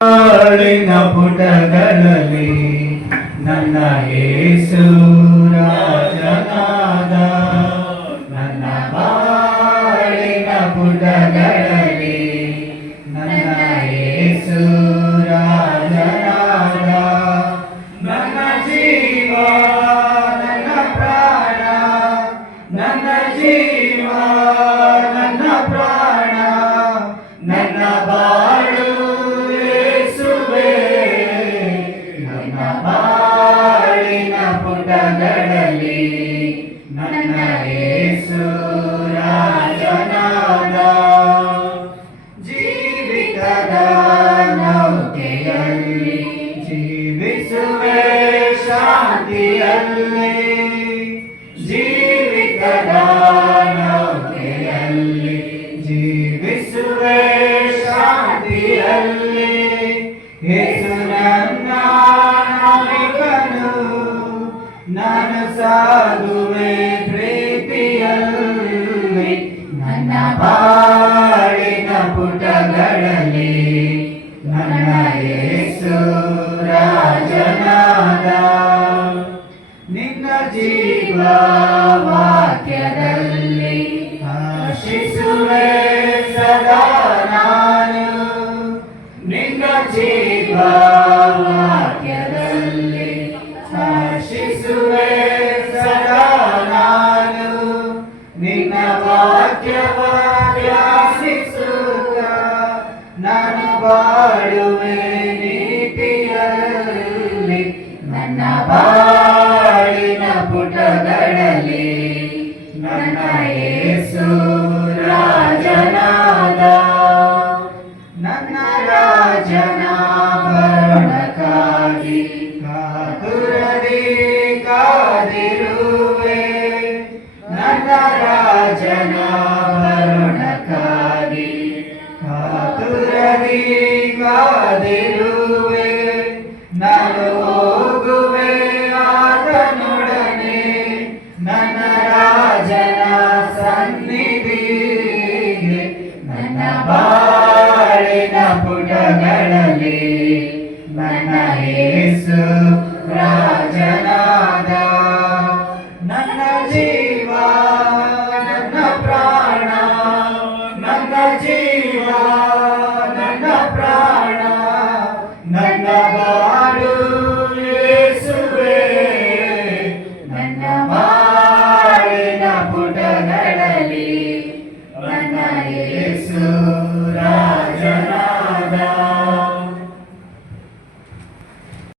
ಬಾಳಿನ ಪುಟಗಳಲ್ಲಿ ನನ್ನ ಯೇಸು ರಾಜನಾದ. ನನ್ನ ಬಾಳಿನ ಪುಟಗಳಲ್ಲಿ ನನ್ನ ಯೇಸು ರಾಜನಾದ. ನನ್ನ ಜೀವ ನನ್ನ ಪ್ರಾಣ, ನನ್ನ ಜೀವ ನನ್ನ ಪ್ರಾಣ, ನನ್ನ ಬಾಳು ಬಾಳಿನ ಪುಟಗಳಲ್ಲಿ ನನ್ನ ಯೇಸು ರಾಜನಾದ. ಜೀವಿತದ ನೌಕೆಯಲ್ಲಿ ಜೀವಿಸುವೆ ಶಾಂತಿಯಲ್ಲಿ, ಜೀವಿತದ ನೌಕೆಯಲ್ಲಿ ಜೀವಿಸುವೆ ಶಾಂತಿಯಲ್ಲಿ. ಯೇಸು ನನ್ನ ನಾವಿಕನು, ನಾನು ಸಾಗುವೆ ಪ್ರೀತಿಯಲ್ಲಿ. ನನ್ನ ಬಾಳಿನ ಪುಟಗಳಲ್ಲಿ ನನ್ನ ಯೇಸು ರಾಜನಾದ. ನಿನ್ನ ಜೀವ ವಾಕ್ಯದಲ್ಲಿ ಆಶಿಸುವೆ ಸದಾ ನಾನು, ನಿನ್ನ ಜೀವ ವಾಕ್ಯದಲ್ಲಿ ಆಶಿಸುವೆ ಸದಾ ನಾನು. ನಿನ್ನ ವಾಕ್ಯವ ಧ್ಯಾನಿಸುತ್ತ ನಾನು ಬಾಳುವೆ ನೀತಿಯಲ್ಲಿ. ನನ್ನ ಬಾಳಿನ ಪುಟಗಳಲ್ಲಿ ನನ್ನ ಯೇಸು ರಾಜನಾದ. ನನ್ನ ರಾಜನ ಭರಣಕ್ಕಾಗಿ ಕಾತುರದಿ ಕಾದಿರುವೆ, ನನ್ನ ರಾಜನ ಭರಣಕ್ಕಾಗಿ ಕಾತುರದಿ ಕಾದಿರುವೆ. ನಾನು ಹೋಗುವೆ ಆತನೊಡನೆ ನನ್ನ ರಾಜನ ಸನ್ನಿಧಿಗೆ. ನನ್ನ ಬಾಳಿನ ಪುಟಗಳಲ್ಲಿ ನನ್ನ ಯೇಸು ರಾಜನಾದ. ನನ್ನ ಜೀವ ನನ್ನ ಪ್ರಾಣ, ನನ್ನ ಜೀವ ನನ್ನ ಪ್ರಾಣ, ನನ್ನ